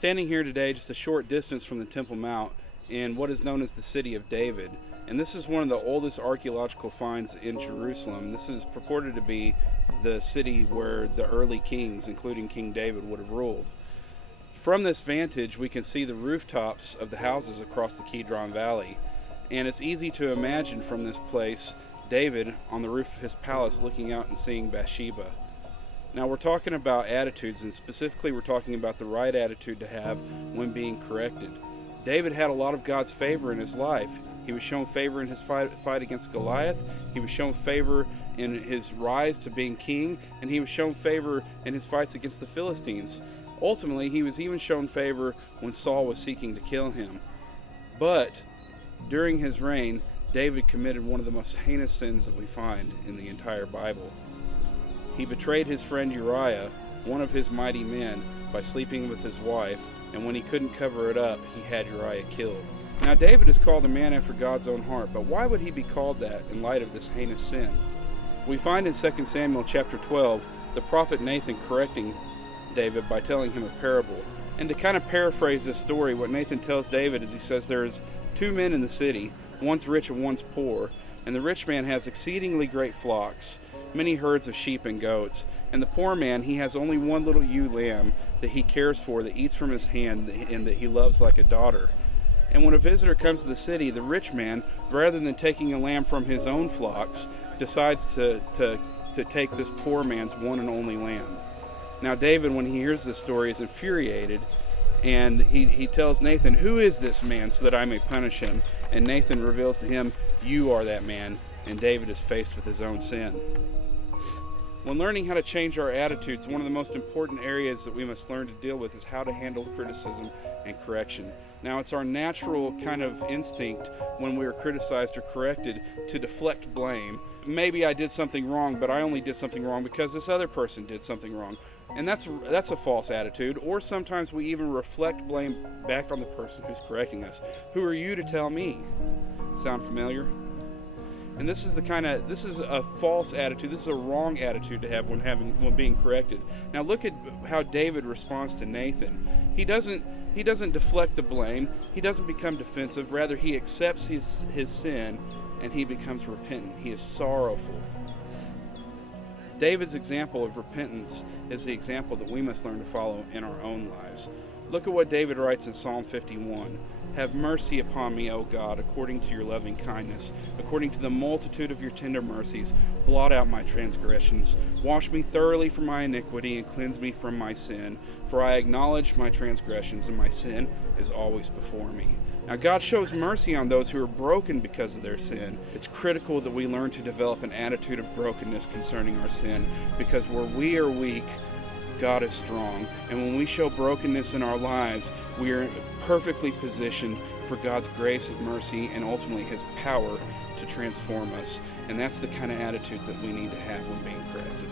standing here today just a short distance from the Temple Mount in what is known as the City of David. And this is one of the oldest archaeological finds in Jerusalem. This is purported to be the city where the early kings, including King David, would have ruled. From this vantage, we can see the rooftops of the houses across the Kidron Valley. And it's easy to imagine from this place David on the roof of his palace looking out and seeing Bathsheba. Now we're talking about attitudes, and specifically we're talking about the right attitude to have when being corrected. David had a lot of God's favor in his life. He was shown favor in his fight against Goliath. He was shown favor in his rise to being king, and he was shown favor in his fights against the Philistines. Ultimately, he was even shown favor when Saul was seeking to kill him. But during his reign, David committed one of the most heinous sins that we find in the entire Bible. He betrayed his friend Uriah, one of his mighty men, by sleeping with his wife, and when he couldn't cover it up, he had Uriah killed. Now David is called a man after God's own heart, but why would he be called that in light of this heinous sin? We find in 2 Samuel chapter 12, the prophet Nathan correcting David by telling him a parable. And to kind of paraphrase this story, what Nathan tells David is he says there's two men in the city, one's rich and one's poor, and the rich man has exceedingly great flocks, many herds of sheep and goats, and the poor man, he has only one little ewe lamb that he cares for, that eats from his hand, and that he loves like a daughter. And when a visitor comes to the city, the rich man, rather than taking a lamb from his own flocks, decides to take this poor man's one and only lamb. Now David, when he hears this story, is infuriated, and he tells Nathan, "Who is this man, so that I may punish him?" And Nathan reveals to him, "You are that man," and David is faced with his own sin. When learning how to change our attitudes, one of the most important areas that we must learn to deal with is how to handle criticism and correction. Now, it's our natural kind of instinct when we are criticized or corrected to deflect blame. Maybe I did something wrong, but I only did something wrong because this other person did something wrong. And that's a false attitude. Or sometimes we even reflect blame back on the person who's correcting us. Who are you to tell me? Sound familiar? And this is a false attitude. This is a wrong attitude to have when being corrected. Now look at how David responds to Nathan. He doesn't deflect the blame. He doesn't become defensive. Rather, he accepts his sin and he becomes repentant. He is sorrowful. David's example of repentance is the example that we must learn to follow in our own lives. Look at what David writes in Psalm 51. "Have mercy upon me, O God, according to your loving kindness. According to the multitude of your tender mercies, blot out my transgressions. Wash me thoroughly from my iniquity and cleanse me from my sin. For I acknowledge my transgressions, and my sin is always before me." Now, God shows mercy on those who are broken because of their sin. It's critical that we learn to develop an attitude of brokenness concerning our sin, because where we are weak, God is strong. And when we show brokenness in our lives, we are perfectly positioned for God's grace and mercy and ultimately His power to transform us. And that's the kind of attitude that we need to have when being corrected.